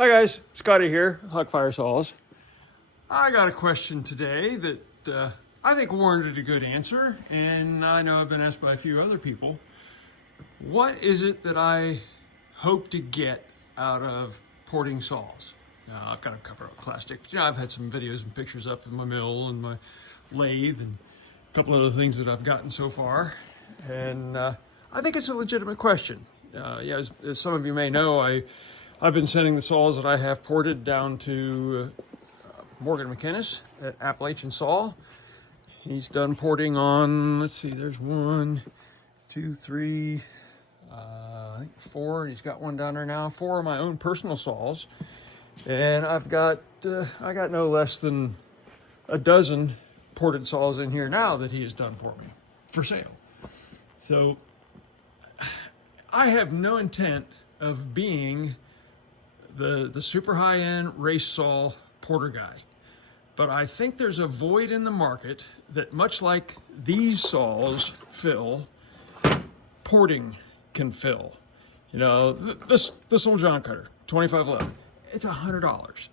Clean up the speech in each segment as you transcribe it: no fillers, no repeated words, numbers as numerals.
Hi guys, Scotty here, Hockfire Saws. I got a question today that I think warranted a good answer, and I know I've been asked by a few other people. What is it that I hope to get out of porting saws? Now, I've got to cover up plastic. I've had some videos and pictures up in my mill and my lathe and a couple other things that I've gotten so far, and I think it's a legitimate question. As some of you may know, I've been sending the saws that I have ported down to Morgan McInnes at Appalachian Saw. He's done porting on, let's see, there's 1, 2, 3, I think 4, and he's got one down there now. 4 of my own personal saws, and I got no less than a dozen ported saws in here now that he has done for me for sale. So I have no intent of being the super high-end race saw porter guy, but I think there's a void in the market that, much like these saws fill, porting can fill. This old John Cutter 2511, it's $100.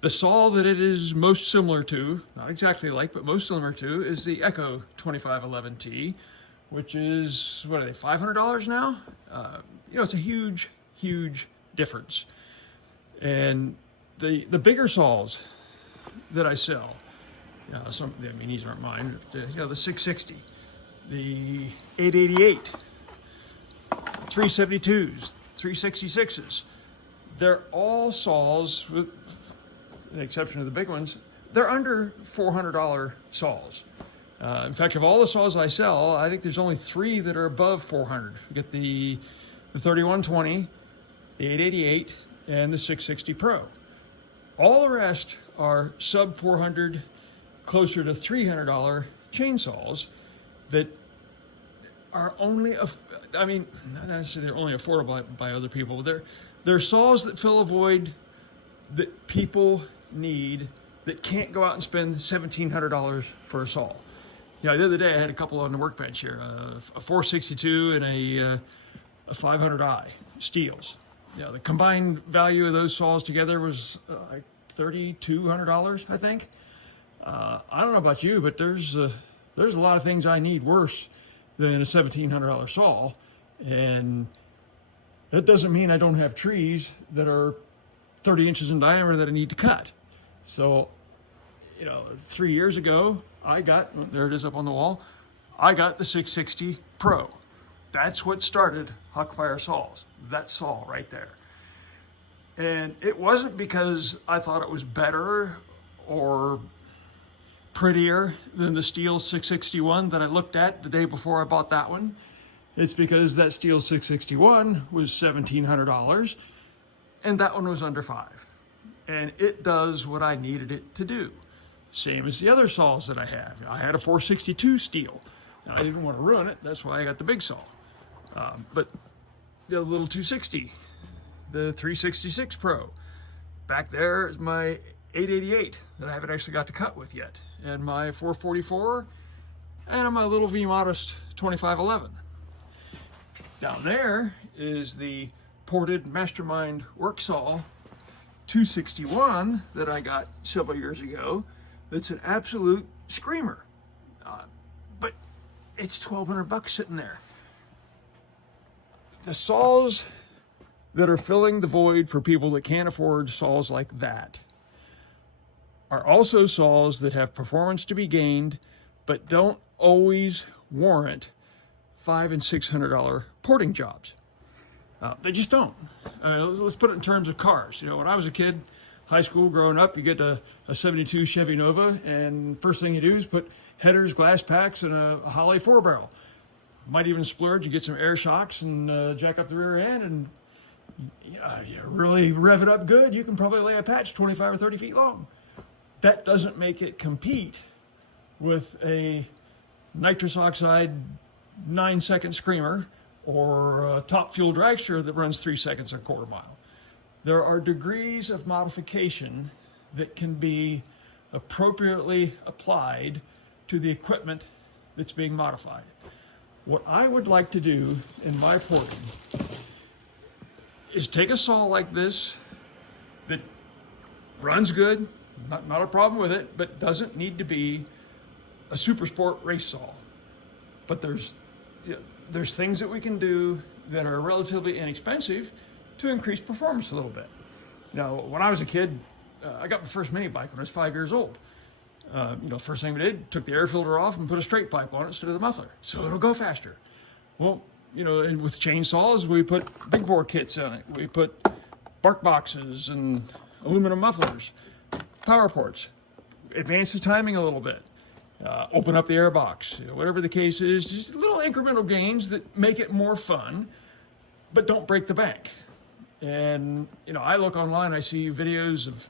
The saw that it is most similar to, not exactly like, but most similar to, is the Echo 2511T, which is, what are they, $500 now? It's a huge difference. And the bigger saws that I sell, these aren't mine, but the 660, the 888, 372s, 366s, they're all saws, with the exception of the big ones, they're under $400 saws. In fact, of all the saws I sell, I think there's only 3 that are above 400. You get the 3120, the 888, and the 660 Pro. All the rest are sub $400, closer to $300 chainsaws that are only, not necessarily they're only affordable by other people. They're saws that fill a void that people need that can't go out and spend $1,700 for a saw. The other day I had a couple on the workbench here, a 462 and a 500i steels. The combined value of those saws together was like $3,200, I think. I don't know about you, but there's a lot of things I need worse than a $1,700 saw, and that doesn't mean I don't have trees that are 30 inches in diameter that I need to cut. So, 3 years ago, there it is up on the wall, I got the 660 Pro. That's what started Hockfire Saws, that saw right there. And it wasn't because I thought it was better or prettier than the steel 661 that I looked at the day before I bought that one. It's because that steel 661 was $1,700 and that one was under $5. And it does what I needed it to do. Same as the other saws that I have. I had a 462 steel. Now, I didn't want to ruin it, that's why I got the big saw. But the little 260, the 366 Pro, back there is my 888 that I haven't actually got to cut with yet, and my 444, and my little V-Modest 2511. Down there is the ported Mastermind work saw 261 that I got several years ago. That's an absolute screamer, but it's $1,200 sitting there. The saws that are filling the void for people that can't afford saws like that are also saws that have performance to be gained, but don't always warrant $500 and $600 porting jobs. They just don't. Let's put it in terms of cars. When I was a kid, high school, growing up, you get a 72 Chevy Nova, and first thing you do is put headers, glass packs, and a Holley 4-barrel. Might even splurge, you get some air shocks and jack up the rear end, and you really rev it up good, you can probably lay a patch 25 or 30 feet long. That doesn't make it compete with a nitrous oxide 9-second screamer or a top fuel dragster that runs 3 seconds a quarter mile. There are degrees of modification that can be appropriately applied to the equipment that's being modified. What I would like to do in my porting is take a saw like this that runs good, not a problem with it, but doesn't need to be a super sport race saw. But there's things that we can do that are relatively inexpensive to increase performance a little bit. When I was a kid, I got my first mini bike when I was 5 years old. First thing we did, took the air filter off and put a straight pipe on it instead of the muffler, so it'll go faster. Well, and with chainsaws, we put big bore kits on it. We put bark boxes and aluminum mufflers, power ports, advance the timing a little bit, open up the air box, whatever the case is, just little incremental gains that make it more fun, but don't break the bank. And, I look online, I see videos of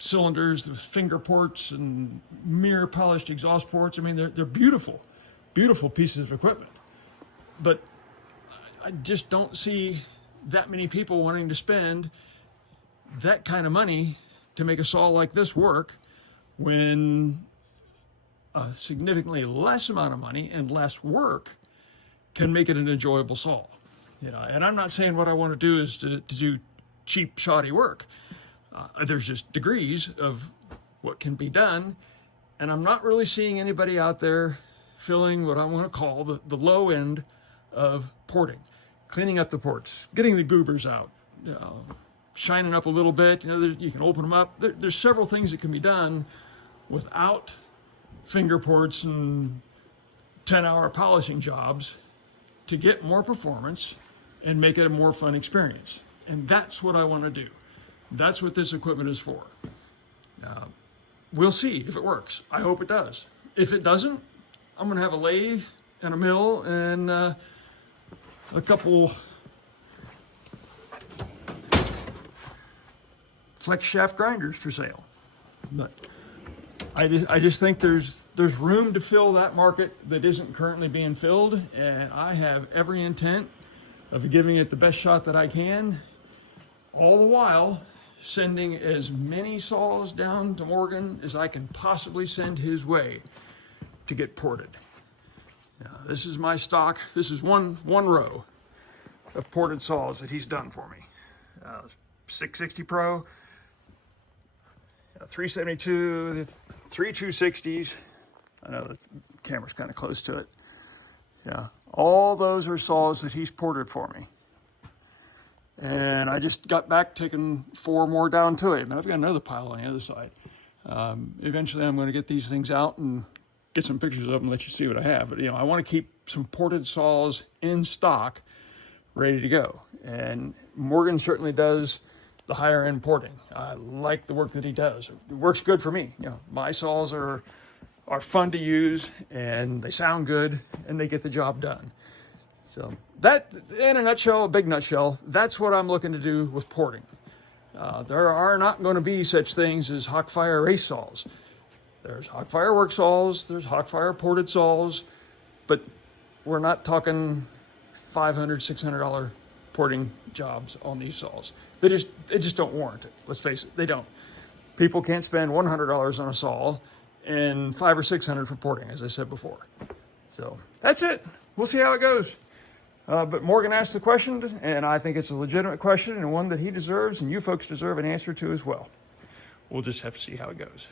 cylinders with finger ports and mirror polished exhaust ports. I mean, they're beautiful, beautiful pieces of equipment. But I just don't see that many people wanting to spend that kind of money to make a saw like this work when a significantly less amount of money and less work can make it an enjoyable saw. And I'm not saying what I want to do is to do cheap, shoddy work. There's just degrees of what can be done, and I'm not really seeing anybody out there filling what I want to call the low end of porting, cleaning up the ports, getting the goobers out, shining up a little bit. You can open them up. There's several things that can be done without finger ports and 10-hour polishing jobs to get more performance and make it a more fun experience. And that's what I want to do. That's what this equipment is for. We'll see if it works. I hope it does. If it doesn't, I'm going to have a lathe and a mill and a couple flex shaft grinders for sale. But I just think there's room to fill that market that isn't currently being filled, and I have every intent of giving it the best shot that I can, all the while sending as many saws down to Morgan as I can possibly send his way to get ported. Now, this is my stock. This is one row of ported saws that he's done for me. 660 Pro, 372, 3 260s. I know the camera's kind of close to it. Yeah, all those are saws that he's ported for me. And I just got back taking 4 more down to him. I've got another pile on the other side. Eventually I'm going to get these things out and get some pictures of them and let you see what I have. But, I want to keep some ported saws in stock, ready to go. And Morgan certainly does the higher end porting. I like the work that he does. It works good for me. My saws are fun to use, and they sound good, and they get the job done. So that, in a nutshell, a big nutshell, that's what I'm looking to do with porting. There are not going to be such things as Hockfire race saws. There's Hockfire work saws, there's Hockfire ported saws, but we're not talking $500, $600 porting jobs on these saws. They just don't warrant it. Let's face it, they don't. People can't spend $100 on a saw and $500 or $600 for porting, as I said before. So that's it. We'll see how it goes. But Morgan asked the question, and I think it's a legitimate question and one that he deserves, and you folks deserve an answer to as well. We'll just have to see how it goes.